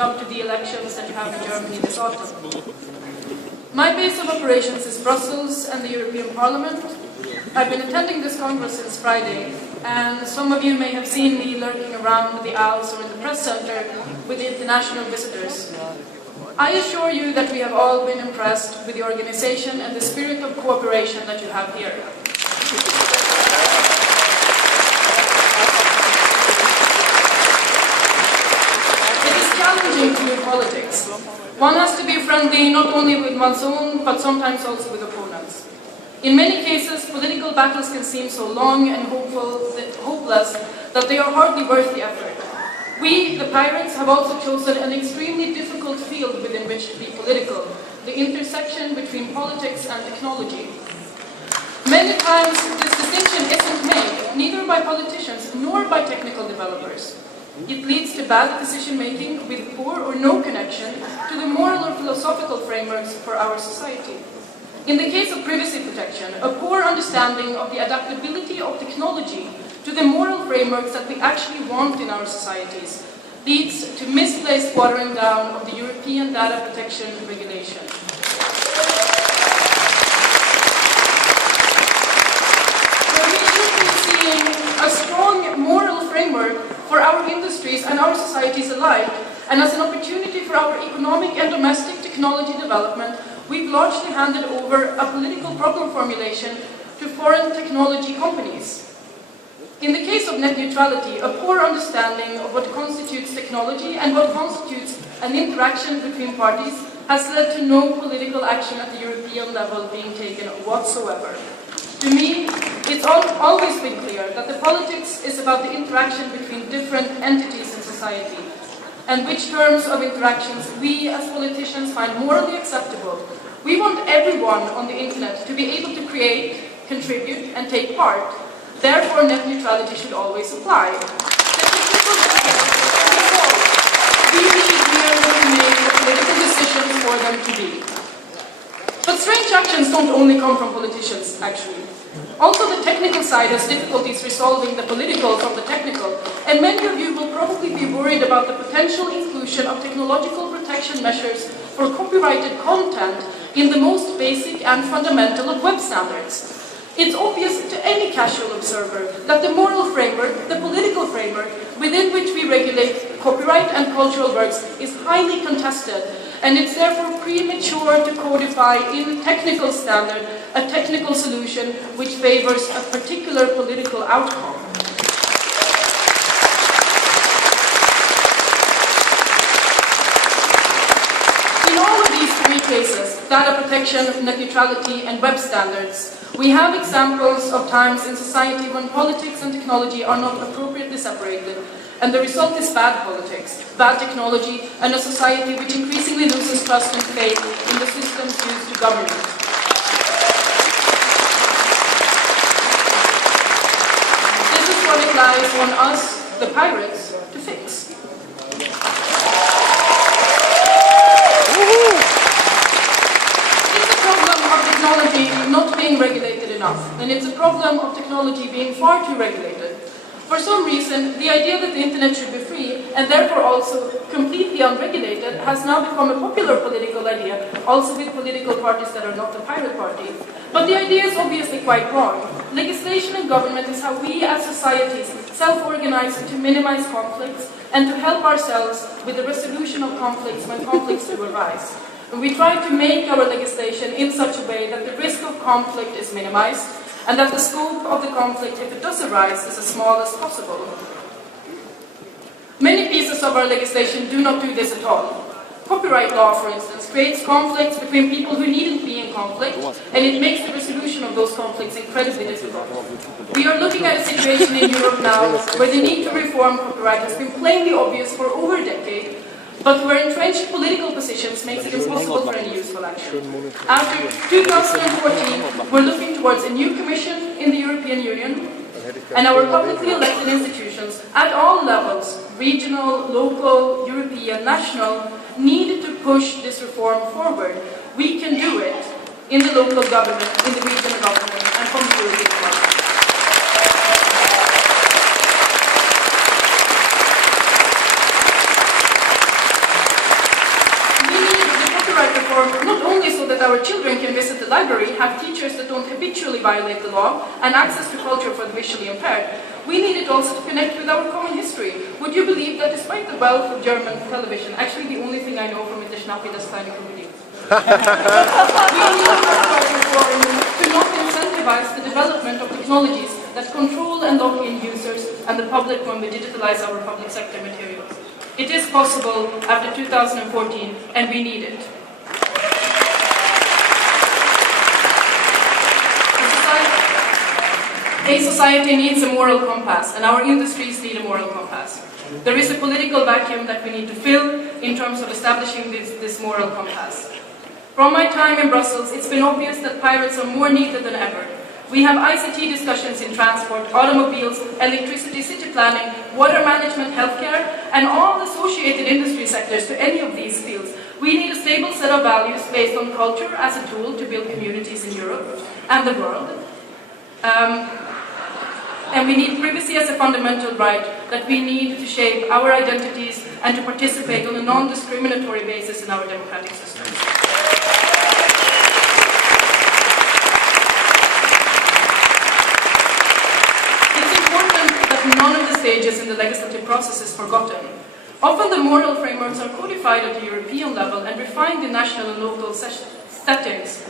up to the elections that you have in Germany this autumn. My base of operations is Brussels and the European Parliament. I've been attending this Congress since Friday, and some of you may have seen me lurking around the aisles or in the press center with the international visitors. I assure you that we have all been impressed with the organization and the spirit of cooperation that you have here. It is challenging to do politics. One has to be friendly not only with one's own, but sometimes also with opponents. In many cases, political battles can seem so long and hopeless that they are hardly worth the effort. We, the Pirates, have also chosen an extremely difficult field within which to be political, the intersection between politics and technology. Many times, this distinction isn't made, neither by politicians nor by technical developers. It leads to bad decision-making with poor or no connection to the moral or philosophical frameworks for our society. In the case of privacy protection, a poor understanding of the adaptability of technology to the moral frameworks that we actually want in our societies leads to misplaced watering down of the European data protection regulation. We should be seeing a strong moral framework for our industries and our societies alike, and as an opportunity for our economic and domestic technology development, we've largely handed over a political problem formulation to foreign technology companies. In the case of net neutrality, a poor understanding of what constitutes technology and what constitutes an interaction between parties has led to no political action at the European level being taken whatsoever. To me, it's always been clear that the politics is about the interaction between different entities in society, and which terms of interactions we as politicians find morally acceptable. We want everyone on the internet to be able to create, contribute, and take part. Therefore, net neutrality should always apply. We need merely to make the political decisions for them to be. But strange actions don't only come from politicians, actually. Also, the technical side has difficulties resolving the political from the technical, and many of you will probably be worried about the potential inclusion of technological protection measures for copyrighted content in the most basic and fundamental of web standards. It's obvious to any casual observer that the moral framework, the political framework, within which we regulate copyright and cultural works is highly contested, and it's therefore premature to codify in technical standard a technical solution which favors a particular political outcome. In all of these three cases, data protection, net neutrality, and web standards, we have examples of times in society when politics and technology are not appropriately separated, and the result is bad politics, bad technology, and a society which increasingly loses trust and faith in the systems used to govern it. This is what it lies on us, the Pirates, to fix. Technology not being regulated enough, and it's a problem of technology being far too regulated. For some reason, the idea that the internet should be free, and therefore also completely unregulated, has now become a popular political idea, also with political parties that are not the Pirate Party. But the idea is obviously quite wrong. Legislation and government is how we as societies self-organize to minimize conflicts and to help ourselves with the resolution of conflicts when conflicts do arise. And we try to make our legislation in such a way that the risk of conflict is minimized and that the scope of the conflict, if it does arise, is as small as possible. Many pieces of our legislation do not do this at all. Copyright law, for instance, creates conflicts between people who needn't be in conflict, and it makes the resolution of those conflicts incredibly difficult. We are looking at a situation in Europe now where the need to reform copyright has been plainly obvious for over a decade, but where entrenched political positions makes it impossible for any useful action. After 2014, we're looking towards a new Commission in the European Union, and our publicly elected institutions at all levels, regional, local, European, national, need to push this reform forward. We can do it in the local government, in the regional government, and from the European Parliament. that our children can visit the library, have teachers that don't habitually violate the law, and access to culture for the visually impaired, we need it also to connect with our common history. Would you believe that despite the wealth of German television, actually the only thing I know from it is Schnappi das kleine Krokodil. We need reform to not incentivize the development of technologies that control and lock in users and the public when we digitalize our public sector materials. It is possible after 2014, and we need it. A society needs a moral compass, and our industries need a moral compass. There is a political vacuum that we need to fill in terms of establishing this moral compass. From my time in Brussels, it's been obvious that pirates are more needed than ever. We have ICT discussions in transport, automobiles, electricity, city planning, water management, healthcare, and all associated industry sectors to any of these fields. We need a stable set of values based on culture as a tool to build communities in Europe and the world. And we need privacy as a fundamental right that we need to shape our identities and to participate on a non-discriminatory basis in our democratic systems. It's important that none of the stages in the legislative process is forgotten. Often the moral frameworks are codified at the European level and refined in national and local settings.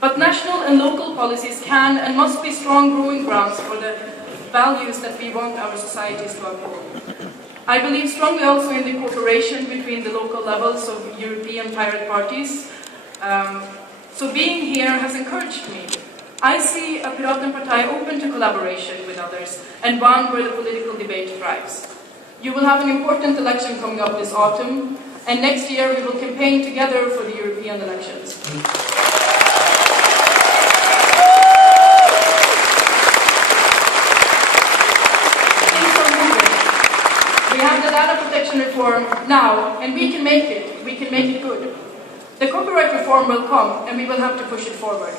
But national and local policies can and must be strong growing grounds for the values that we want our societies to uphold. I believe strongly also in the cooperation between the local levels of European pirate parties. So being here has encouraged me. I see a Piratenpartei open to collaboration with others, and one where the political debate thrives. You will have an important election coming up this autumn, and next year we will campaign together for the European elections. We have the data protection reform now, and we can make it. We can make it good. The copyright reform will come, and we will have to push it forward.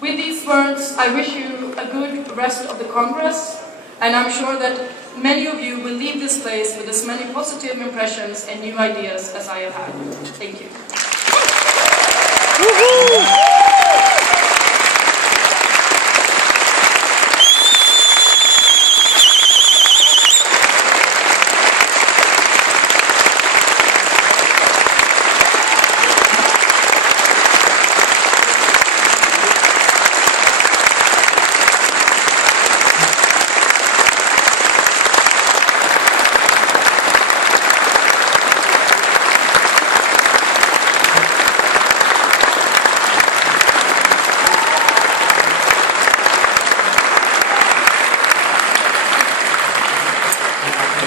With these words, I wish you a good rest of the Congress, and I'm sure that many of you will leave this place with as many positive impressions and new ideas as I have had. Thank you.